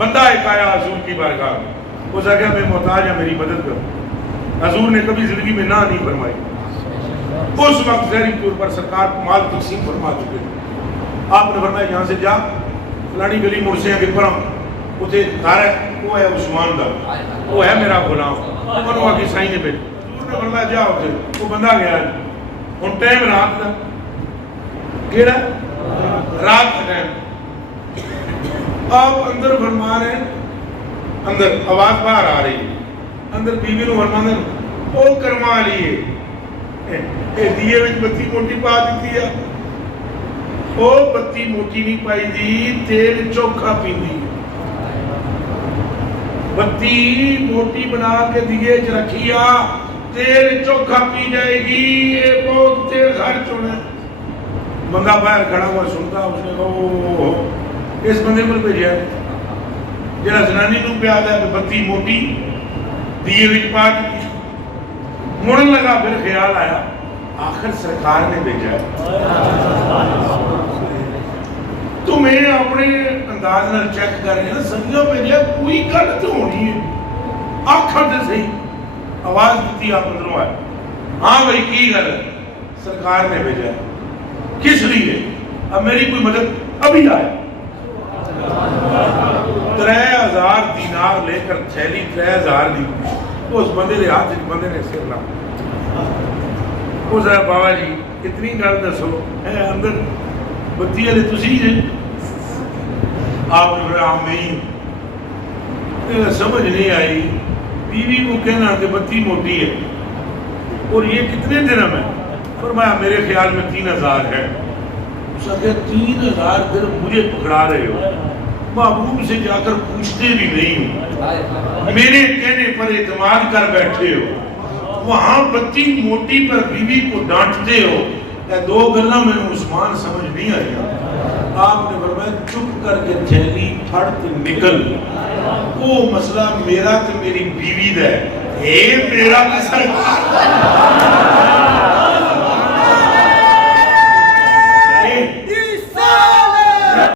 بندہ ایک آیا حضور کی بارگاہ میں، اس نے کہا میں محتاج ہوں، میری مدد کرو۔ حضور نے کبھی زندگی میں نہ نہیں فرمائی۔ اس وقت ظاہری طور پر سرکار مال تقسیم فرما چکے تھے۔ آپ نے فرمایا یہاں سے جا فلانی گلی مرسیاں کے پرم اتنے گھر ہے، وہ ہے عثمان دا، وہ ہے میرا غلام، انہوں آگے سائی نے بھیج۔ حضور نے فرمایا جا اتنے، وہ بندہ گیا ہے۔ ہن ٹائم رات دا کیڑا رات کا ٹائم، آپ اندر فرما رہے ہیں، اندر آواز باہر آ رہی ہے، اندر بیوی نو فرما دے او کرما لیے اے دیے وچ بتی موٹی پا دیتی ہے، او بتی موٹی نہیں پائی دی، تیل چوکھا پیندی، بتی موٹی بنا کے دیے چ رکھیا، تیل چوکھا پی جائے گی، یہ بہت تیل خرچ ہونا ہے۔ بندہ باہر کھڑا ہوا سنتا، اس نے کہا اس بندے کو بھیجا جڑا زنانی نو پیادا ہے بتی موٹی دیے وچ پا دیتی۔ مڑن لگا، پھر خیال آیا آخر سرکار نے بھیجا ہے تو میں اپنے انداز نال چیک کر رہے ہیں سنگیوں بھیجا، کوئی گل تو ہونی ہے، آخر دے صحیح آواز دیتی، آپ اندروں آئے، ہاں بھائی کی گل ہے؟ سرکار نے بھیجا ہے۔ کس لیے؟ اب میری کوئی مدد ابھی آئے۔ 3000 دینار لے کر تھیلی 3000 دی، اس بندے دے ہاتھ بندے نے سر لا، اس نے بابا جی اتنی گل دسو اے اندر بتی والے تسی جے؟ آپ نے بڑا میں سمجھ نہیں آئی، بیوی کو کہنا کہ بتی موٹی ہے اور یہ کتنے درہم ہے؟ فرمایا میرے خیال میں 3000 ہے۔ اس نے کہا 3000 درہم مجھے پکڑا رہے ہو، محبوب سے جا کر پوچھتے بھی نہیں ہو، میرے کہنے پر اعتماد کر بیٹھے ہو، وہاں بتی موٹی پر بیوی کو ڈانٹتے ہو۔ اے دو گلاں میں عثمان سمجھ نہیں آئی۔ آپ نے فرمایا چپ کر کے تھیلی پھڑ تے نکل، وہ مسئلہ میرا تے میری بیوی دا ہے، اے میرا مسئلہ